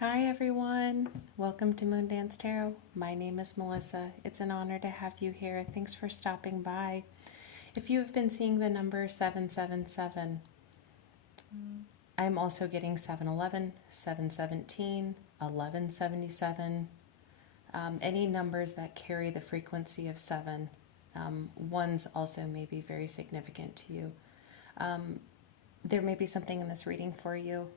Hi everyone, welcome to Moondance Tarot. My name is Melissa. It's an honor to have you here. Thanks for stopping by. If you have been seeing the number 777, I'm also getting 711, 717, 1177, any numbers that carry the frequency of 7. Ones also may be very significant to you. There may be something in this reading for you.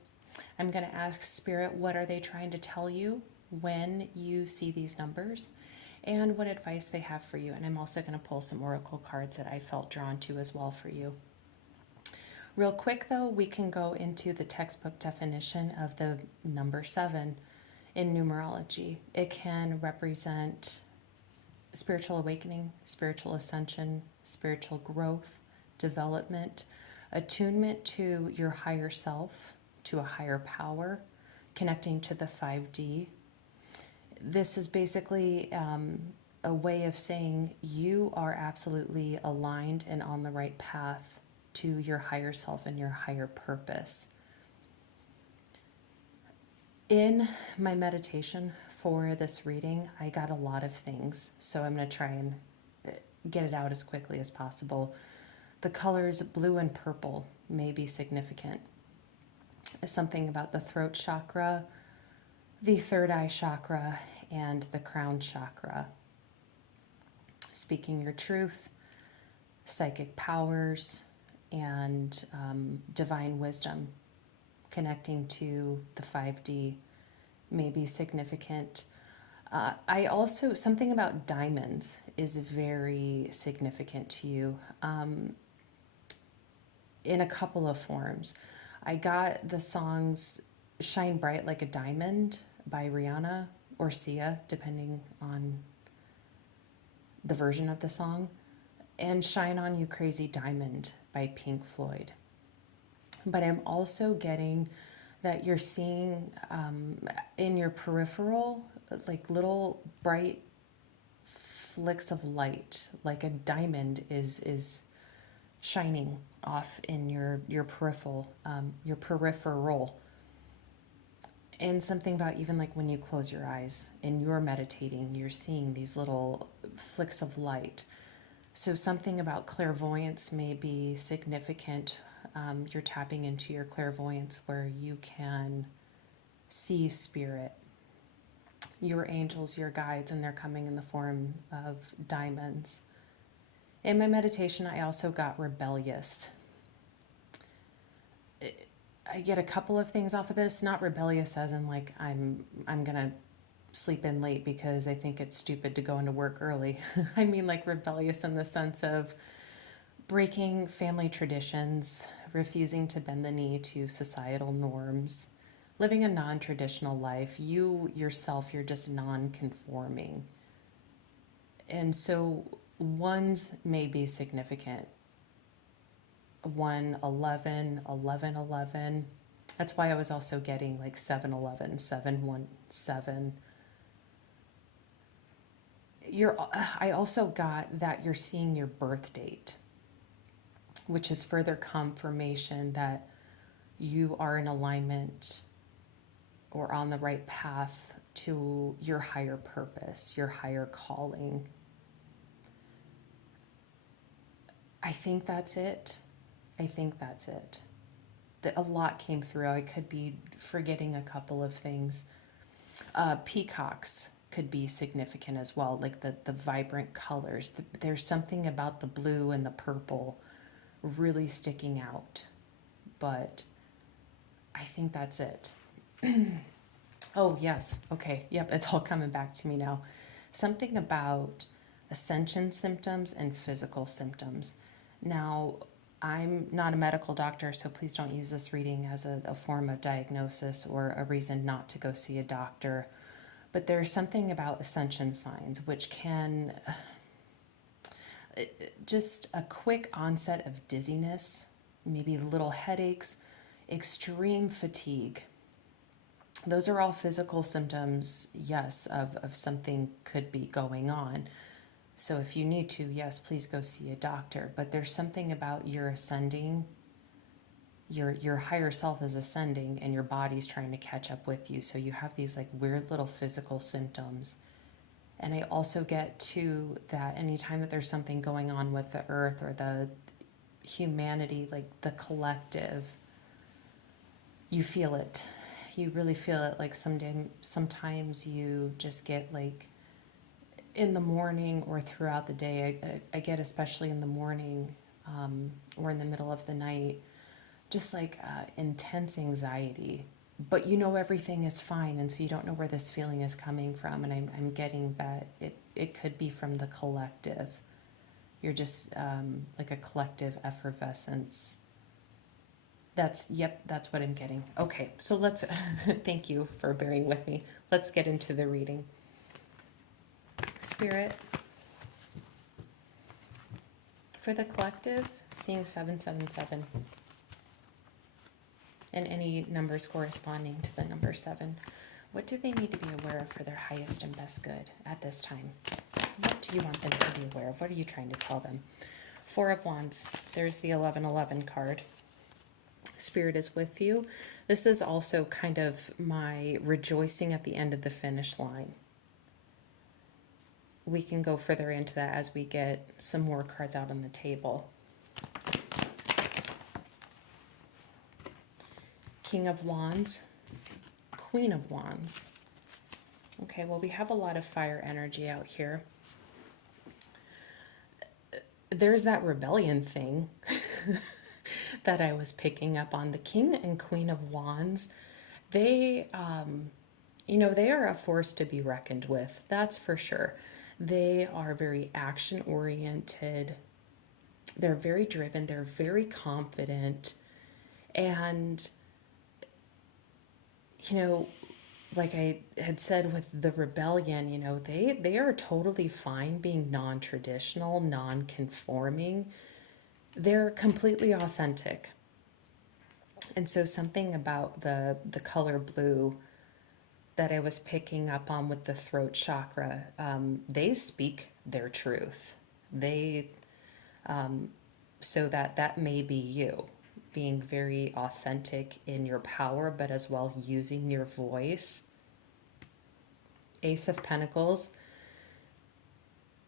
I'm going to ask Spirit, what are they trying to tell you when you see these numbers, and what advice they have for you. And I'm also going to pull some oracle cards that I felt drawn to as well for you. Real quick though, we can go into the textbook definition of the number 7 in numerology. It can represent spiritual awakening, spiritual ascension, spiritual growth, development, attunement to your higher self, to a higher power, connecting to the 5D. This is basically a way of saying you are absolutely aligned and on the right path to your higher self and your higher purpose. In my meditation for this reading, I got a lot of things, so I'm going to try and get it out as quickly as possible. The colors blue and purple may be significant. Something about the throat chakra, the third eye chakra, and the crown chakra. Speaking your truth, psychic powers, and divine wisdom, connecting to the 5D may be significant. I also, something about diamonds is very significant to you in a couple of forms. I got the songs Shine Bright Like a Diamond by Rihanna or Sia, depending on the version of the song, and Shine On You Crazy Diamond by Pink Floyd. But I'm also getting that you're seeing in your peripheral like little bright flicks of light, like a diamond is shining off in your peripheral, and something about even like when you close your eyes and you're meditating, you're seeing these little flicks of light. So something about clairvoyance may be significant. You're tapping into your clairvoyance where you can see spirit, your angels, your guides, and they're coming in the form of diamonds. In my meditation, I also got rebellious. I get a couple of things off of this, not rebellious as in like I'm gonna sleep in late because I think it's stupid to go into work early. I mean like rebellious in the sense of breaking family traditions, refusing to bend the knee to societal norms, living a non-traditional life. You yourself, you're just non-conforming. And so ones may be significant. 1, 11, 11, 11. That's why I was also getting like 711, 717. I also got that you're seeing your birth date, which is further confirmation that you are in alignment or on the right path to your higher purpose, your higher calling. I think that's it. I think that's it. A lot came through. I could be forgetting a couple of things. Peacocks could be significant as well, like the vibrant colors. There's something about the blue and the purple really sticking out. But I think that's it. Oh, yes. Okay. Yep. It's all coming back to me now. Something about ascension symptoms and physical symptoms. Now, I'm not a medical doctor, so please don't use this reading as a form of diagnosis or a reason not to go see a doctor. But there's something about ascension signs, which can just a quick onset of dizziness, maybe little headaches, extreme fatigue. Those are all physical symptoms, yes, of something could be going on. So if you need to, yes, please go see a doctor. But there's something about your ascending your higher self is ascending and your body's trying to catch up with you. So you have these like weird little physical symptoms. And I also get to that anytime that there's something going on with the earth or the humanity, like the collective, you feel it. You really feel it. Like sometimes you just get like in the morning or throughout the day. I get especially in the morning or in the middle of the night, just like intense anxiety. But you know everything is fine, and so you don't know where this feeling is coming from. And I'm getting that it could be from the collective. You're just like a collective effervescence. That's what I'm getting. Okay, so let's, thank you for bearing with me. Let's get into the reading. Spirit, for the collective, seeing 777. And any numbers corresponding to the number 7. What do they need to be aware of for their highest and best good at this time? What do you want them to be aware of? What are you trying to tell them? 4 of Wands. There's the 1111 card. Spirit is with you. This is also kind of my rejoicing at the end of the finish line. We can go further into that as we get some more cards out on the table. King of Wands, Queen of Wands. Okay, well, we have a lot of fire energy out here. There's that rebellion thing that I was picking up on. The King and Queen of Wands, they, they are a force to be reckoned with. That's for sure. They are very action-oriented. They're very driven. They're very confident. And like I had said with the rebellion, they are totally fine being non-traditional, non-conforming. They're completely authentic. And so something about the color blue that I was picking up on with the throat chakra, they speak their truth. So that may be you, being very authentic in your power, but as well using your voice. Ace of Pentacles.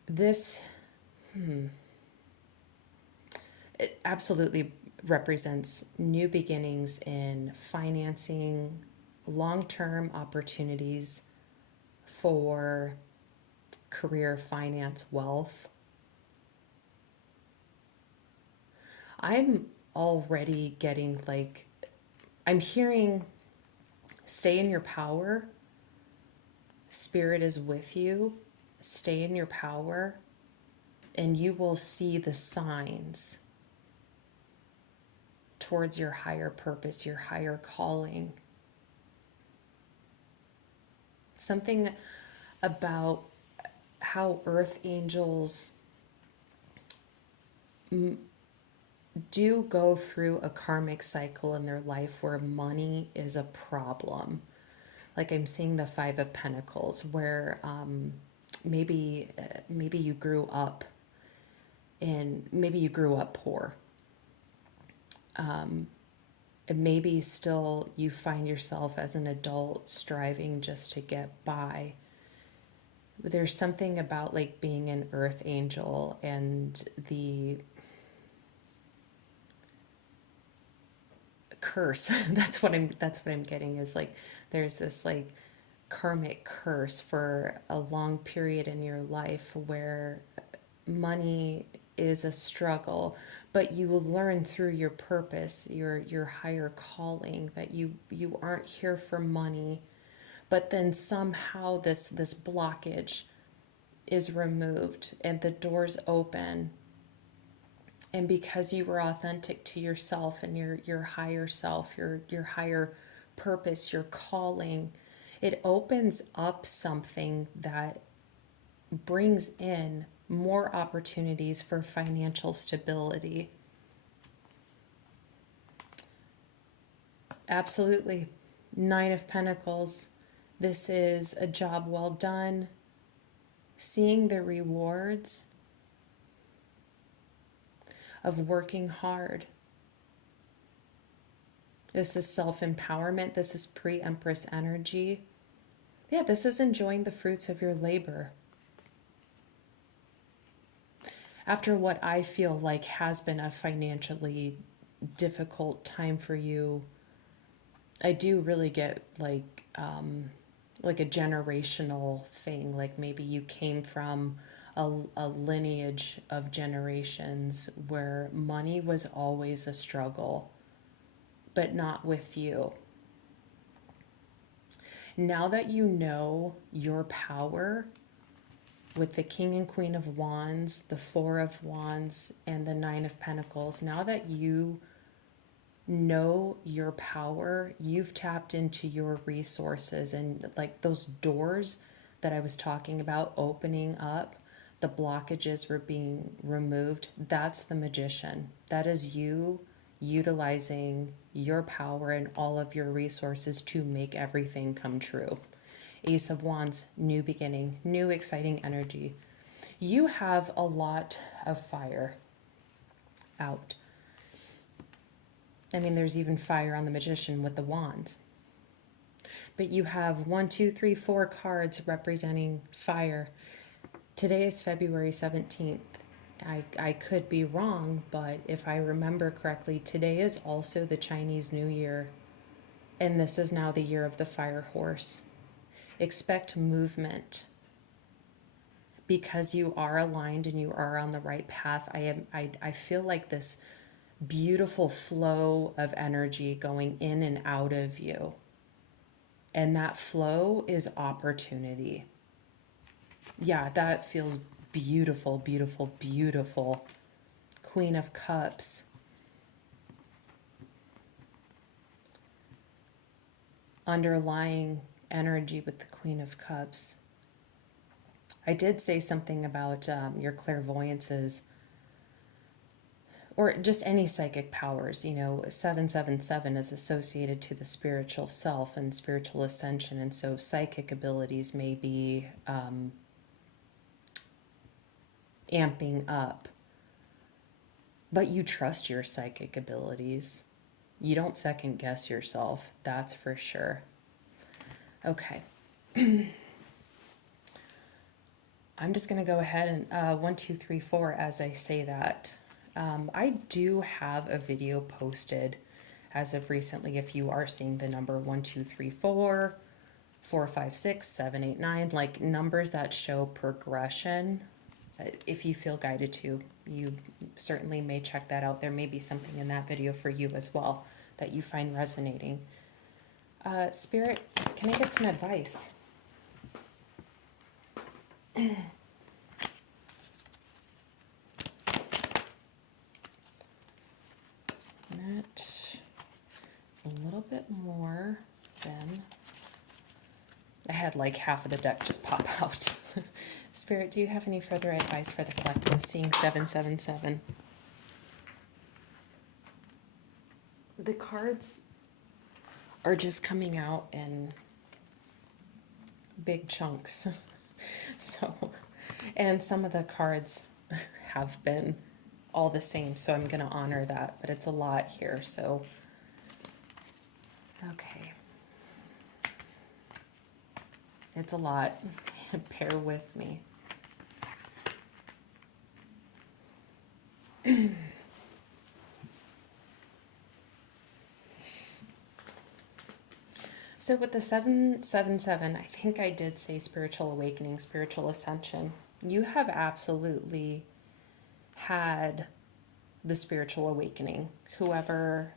This, it absolutely represents new beginnings in financing, long-term opportunities for career, finance, wealth. I'm already getting like, I'm hearing stay in your power. Spirit is with you. Stay in your power and you will see the signs towards your higher purpose, your higher calling. Something about how earth angels do go through a karmic cycle in their life where money is a problem. Like I'm seeing the 5 of Pentacles where maybe you grew up poor. And maybe still you find yourself as an adult striving just to get by. There's something about like being an earth angel and the curse. that's what I'm getting, is like there's this like karmic curse for a long period in your life where money is a struggle, but you will learn through your purpose, your higher calling, that you aren't here for money. But then somehow this blockage is removed and the doors open. And because you were authentic to yourself and your higher self, your higher purpose, your calling, it opens up something that brings in more opportunities for financial stability. Absolutely. 9 of Pentacles. This is a job well done. Seeing the rewards of working hard. This is self-empowerment. This is pre-Empress energy. Yeah, this is enjoying the fruits of your labor. After what I feel like has been a financially difficult time for you, I do really get like a generational thing. Like maybe you came from a lineage of generations where money was always a struggle, but not with you. Now that you know your power with the King and Queen of Wands, the Four of Wands, and the Nine of Pentacles, now that you know your power, you've tapped into your resources, and like those doors that I was talking about opening up, the blockages were being removed. That's the magician. That is you utilizing your power and all of your resources to make everything come true. Ace of Wands, new beginning, new exciting energy. You have a lot of fire out. I mean, there's even fire on the magician with the wands. But you have 1, 2, 3, 4 cards representing fire. Today is February 17th. I could be wrong, but if I remember correctly, today is also the Chinese New Year. And this is now the year of the fire horse. Expect movement. Because you are aligned and you are on the right path, I feel like this beautiful flow of energy going in and out of you. And that flow is opportunity. Yeah, that feels beautiful, beautiful, beautiful. Queen of Cups. Underlying energy with the Queen of Cups. I did say something about your clairvoyances or just any psychic powers. You know, 777 is associated to the spiritual self and spiritual ascension, and so psychic abilities may be amping up. But you trust your psychic abilities. You don't second guess yourself, that's for sure. Okay. I'm just going to go ahead and 1, 2, 3, 4 as I say that. I do have a video posted as of recently. If you are seeing the number 1, 2, 3, 4, 4, 5, 6, 7, 8, 9, like numbers that show progression, if you feel guided to, you certainly may check that out. There may be something in that video for you as well that you find resonating. Spirit, can I get some advice? It's a little bit more than I had like half of the deck just pop out. Spirit, do you have any further advice for the collective seeing 777? The cards are just coming out in big chunks. So, and some of the cards have been all the same, so I'm going to honor that, but it's a lot here, so okay. It's a lot. Bear with me. So with the 777, I think I did say spiritual awakening, spiritual ascension. You have absolutely had the spiritual awakening. Whoever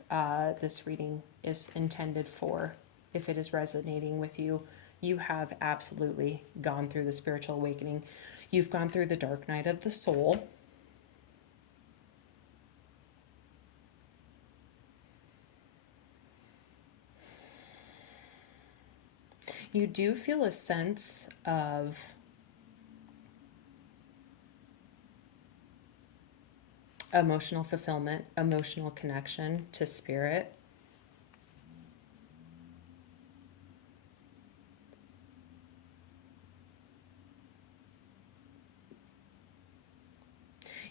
this reading is intended for, if it is resonating with you, you have absolutely gone through the spiritual awakening. You've gone through the dark night of the soul. You do feel a sense of emotional fulfillment, emotional connection to spirit.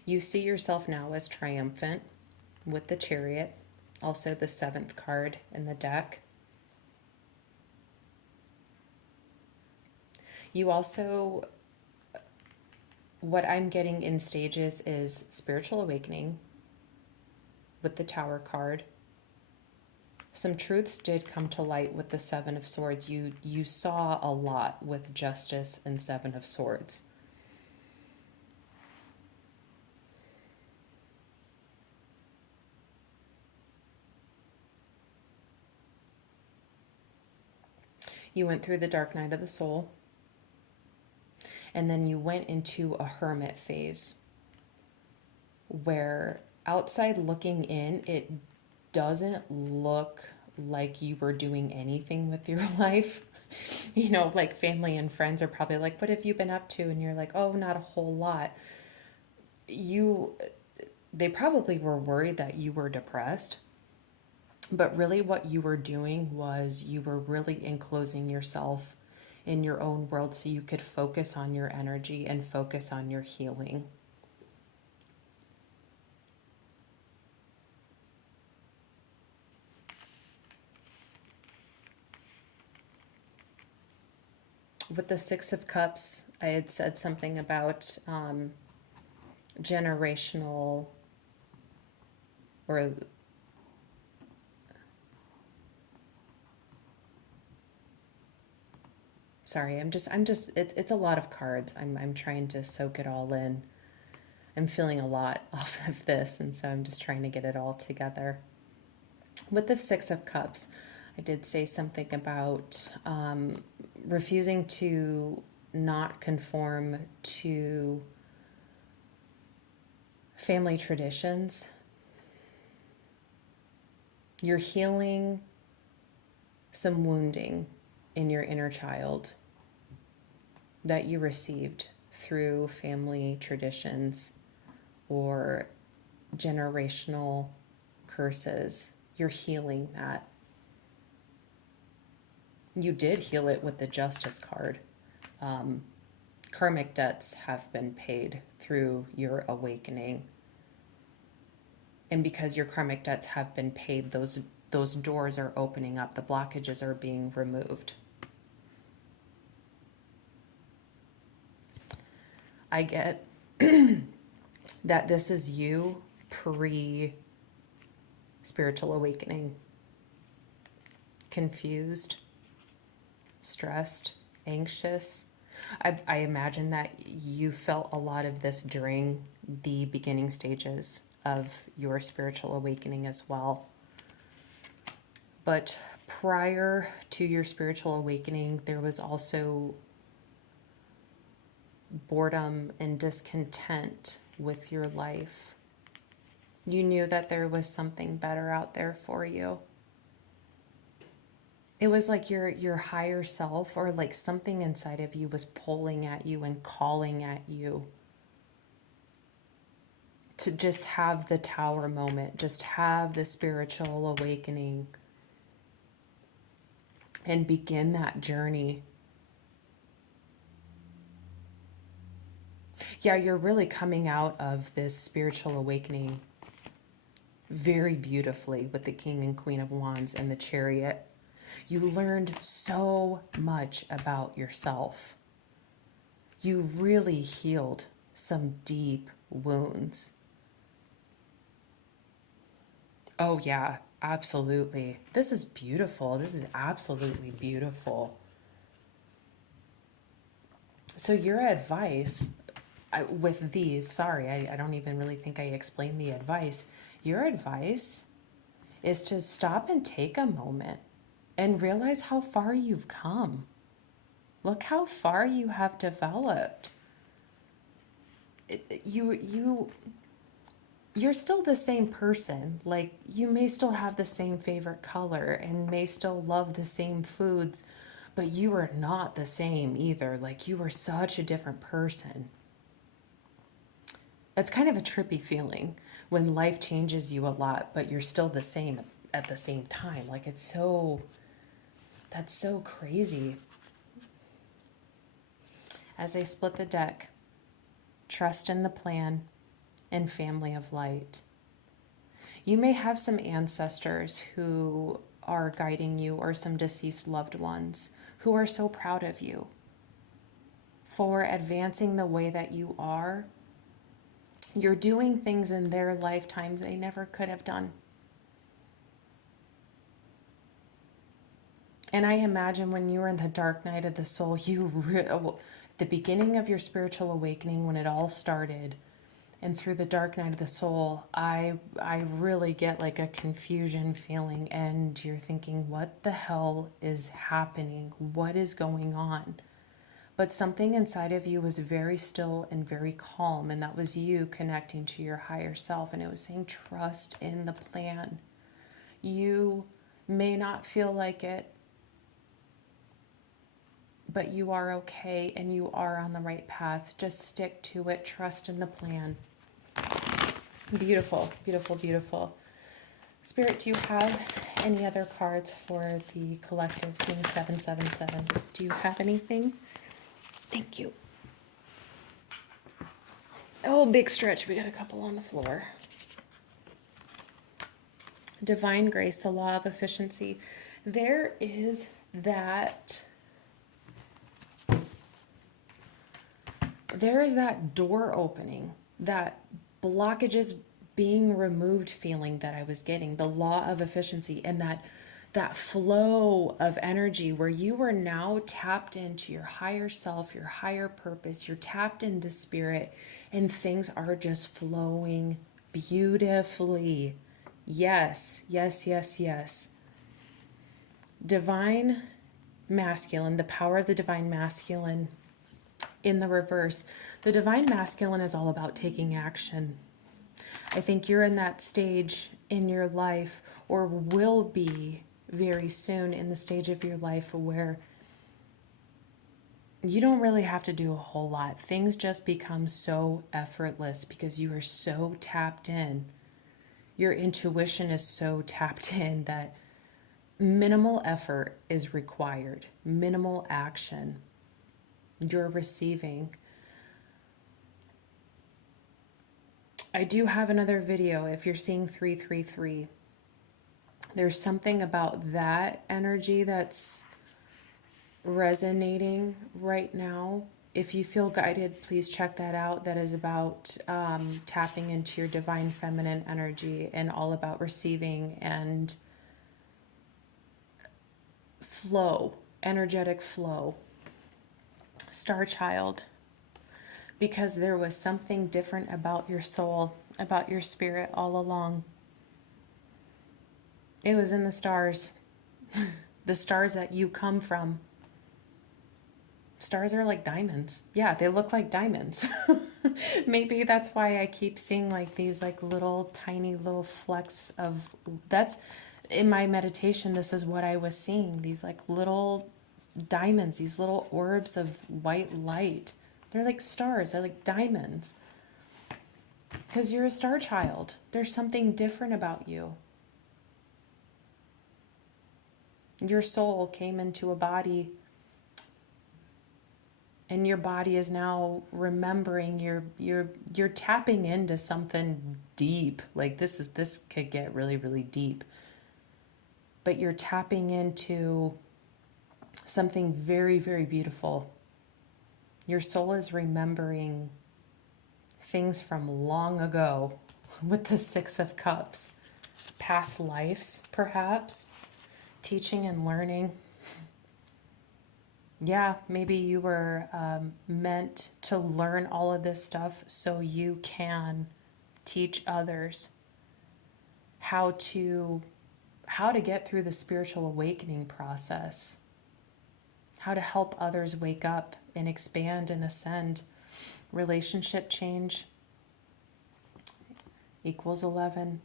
You see yourself now as triumphant with the Chariot. also the 7th card in the deck. You also, what I'm getting in stages is spiritual awakening with the Tower card. Some truths did come to light with the 7 of Swords. You saw a lot with Justice and 7 of Swords. You went through the dark night of the soul, and then you went into a hermit phase where outside looking in, it doesn't look like you were doing anything with your life. You know, like family and friends are probably like, what have you been up to? And you're like, oh, not a whole lot. They probably were worried that you were depressed. But really what you were doing was you were really enclosing yourself in your own world so you could focus on your energy and focus on your healing. With the 6 of Cups, I had said something about generational, or sorry, it's a lot of cards. I'm trying to soak it all in. I'm feeling a lot off of this, and so I'm just trying to get it all together. With the 6 of Cups, I did say something about refusing to not conform to family traditions. You're healing some wounding in your inner child that you received through family traditions or generational curses. You're healing that. You did heal it with the Justice card. Karmic debts have been paid through your awakening. And because your karmic debts have been paid, those doors are opening up. The blockages are being removed. I get that this is you pre-spiritual awakening. Confused, stressed, anxious. I imagine that you felt a lot of this during the beginning stages of your spiritual awakening as well. But prior to your spiritual awakening, there was also boredom and discontent with your life. You knew that there was something better out there for you. It was like your higher self, or like something inside of you was pulling at you and calling at you to just have the Tower moment, just have the spiritual awakening and begin that journey. Yeah, you're really coming out of this spiritual awakening very beautifully with the King and Queen of Wands and the Chariot. You learned so much about yourself. You really healed some deep wounds. Oh yeah, absolutely. This is beautiful. This is absolutely beautiful. So your advice with these, sorry, I don't even really think I explained the advice. Your advice is to stop and take a moment and realize how far you've come. Look how far you have developed. You're still the same person. Like, you may still have the same favorite color and may still love the same foods, but you are not the same either. Like, you are such a different person. That's kind of a trippy feeling when life changes you a lot, but you're still the same at the same time. Like, that's so crazy. As I split the deck, trust in the plan and family of light. You may have some ancestors who are guiding you, or some deceased loved ones who are so proud of you for advancing the way that you are. You're doing things in their lifetimes they never could have done. And I imagine when you were in the dark night of the soul, the beginning of your spiritual awakening, when it all started, and through the dark night of the soul, I really get like a confusion feeling, and you're thinking, what the hell is happening? What is going on? But something inside of you was very still and very calm, and that was you connecting to your higher self, and it was saying, trust in the plan. You may not feel like it, but you are okay, and you are on the right path. Just stick to it. Trust in the plan. Beautiful, beautiful, beautiful. Spirit, do you have any other cards for the collective seeing 777? Do you have anything? Thank you. Oh, big stretch. We got a couple on the floor. Divine grace, the law of efficiency. There is that door opening, that blockages being removed feeling that I was getting, the law of efficiency, and that flow of energy where you are now tapped into your higher self, your higher purpose, you're tapped into spirit, and things are just flowing beautifully. Yes, yes, yes, yes. Divine masculine, the power of the divine masculine in the reverse. The divine masculine is all about taking action. I think you're in that stage in your life, or will be very soon in the stage of your life, where you don't really have to do a whole lot. Things just become so effortless because you are so tapped in. Your intuition is so tapped in that minimal effort is required, minimal action. You're receiving. I do have another video if you're seeing 333. There's something about that energy that's resonating right now. If you feel guided, please check that out. That is about tapping into your divine feminine energy, and all about receiving and flow, energetic flow. Star Child, because there was something different about your soul, about your spirit all along. It was in the stars, the stars that you come from. Stars are like diamonds. Yeah, they look like diamonds. Maybe that's why I keep seeing like these like little tiny little flecks of, that's in my meditation, this is what I was seeing. These like little diamonds, these little orbs of white light. They're like stars, they're like diamonds. Because you're a star child. There's something different about you. Your soul came into a body, and your body is now remembering. You're tapping into something deep. Like this could get really, really deep. But you're tapping into something very, very beautiful. Your soul is remembering things from long ago with the Six of Cups. Past lives, perhaps. Teaching and learning. Yeah, maybe you were meant to learn all of this stuff so you can teach others how to get through the spiritual awakening process, how to help others wake up and expand and ascend. Relationship change equals 11.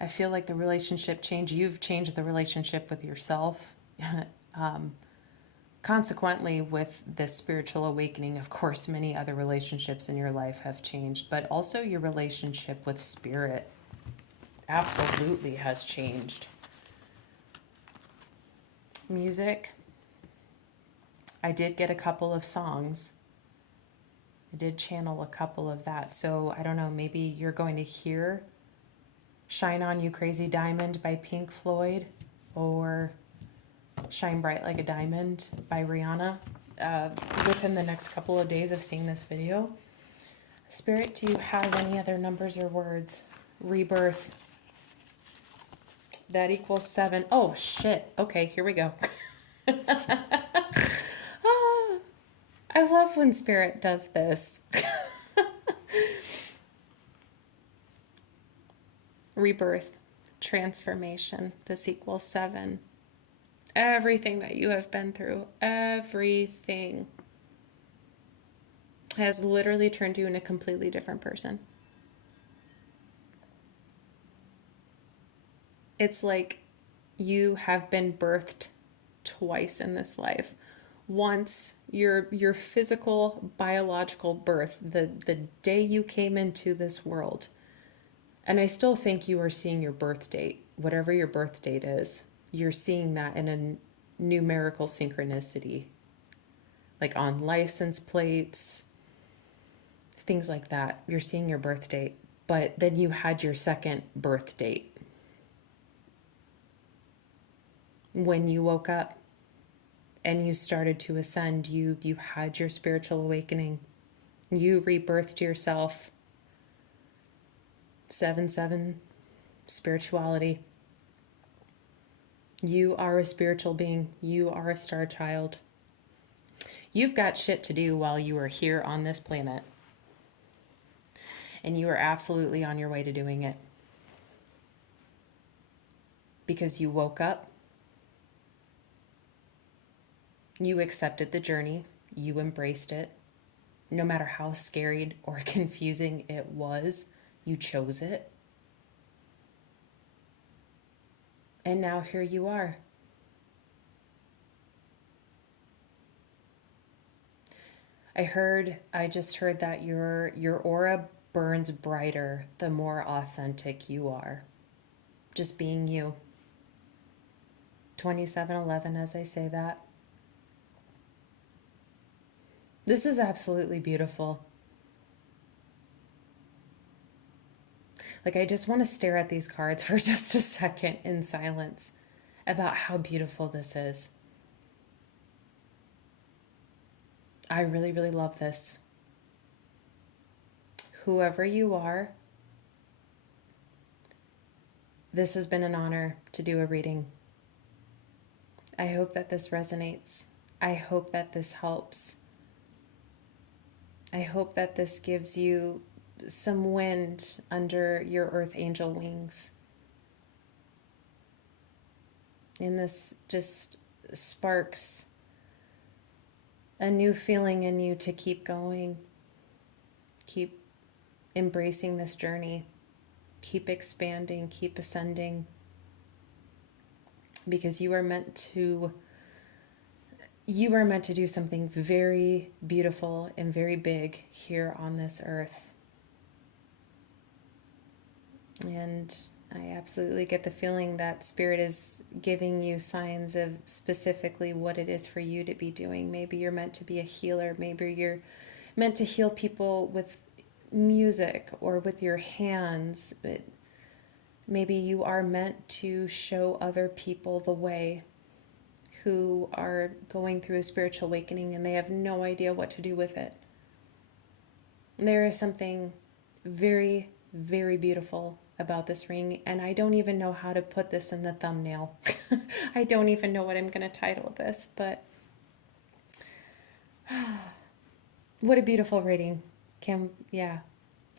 I feel like the relationship change, you've changed the relationship with yourself. Consequently, with this spiritual awakening, of course, many other relationships in your life have changed, but also your relationship with spirit absolutely has changed. Music. I did get a couple of songs. I did channel a couple of that. So I don't know, maybe you're going to hear Shine On You Crazy Diamond by Pink Floyd, or Shine Bright Like a Diamond by Rihanna. Within the next couple of days of seeing this video. Spirit, do you have any other numbers or words? Rebirth. That equals 7. Oh, shit. Okay, here we go. Ah, I love when Spirit does this. Rebirth. Transformation. This equals 7. Everything that you have been through, everything has literally turned you into a completely different person. It's like you have been birthed twice in this life. Once, your physical, biological birth, the day you came into this world. And I still think you are seeing your birth date, whatever your birth date is. You're seeing that in a numerical synchronicity, like on license plates, things like that. You're seeing your birth date, but then you had your second birth date. When you woke up and you started to ascend, you had your spiritual awakening. You rebirthed yourself. 7/7 spirituality. You are a spiritual being. You are a star child. You've got shit to do while you are here on this planet. And you are absolutely on your way to doing it. Because you woke up. You accepted the journey. You embraced it. No matter how scary or confusing it was, you chose it. And now here you are. I just heard that your aura burns brighter the more authentic you are. Just being you. 2711 as I say that. This is absolutely beautiful. Like, I just want to stare at these cards for just a second in silence about how beautiful this is. I really, really love this. Whoever you are, this has been an honor to do a reading. I hope that this resonates. I hope that this helps. I hope that this gives you some wind under your earth angel wings. And this just sparks a new feeling in you to keep going. Keep embracing this journey. Keep expanding, keep ascending. Because you are meant to do something very beautiful and very big here on this earth. And I absolutely get the feeling that Spirit is giving you signs of specifically what it is for you to be doing. Maybe you're meant to be a healer. Maybe you're meant to heal people with music or with your hands. But maybe you are meant to show other people the way who are going through a spiritual awakening and they have no idea what to do with it. There is something very, very beautiful about this ring, and I don't even know how to put this in the thumbnail. I don't even know what I'm going to title this, but what a beautiful reading. Yeah,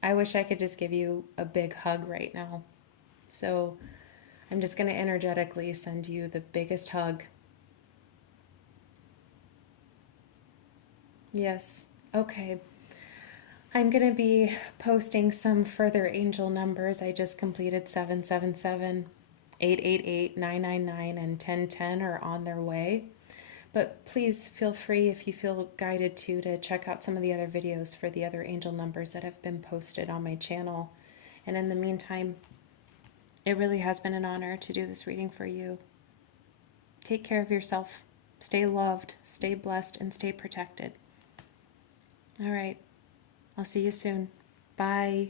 I wish I could just give you a big hug right now. So I'm just going to energetically send you the biggest hug. Yes, okay. I'm going to be posting some further angel numbers. I just completed 777, 888, 999, and 1010 are on their way. But please feel free, if you feel guided to check out some of the other videos for the other angel numbers that have been posted on my channel. And in the meantime, it really has been an honor to do this reading for you. Take care of yourself. Stay loved, stay blessed, and stay protected. All right. I'll see you soon. Bye.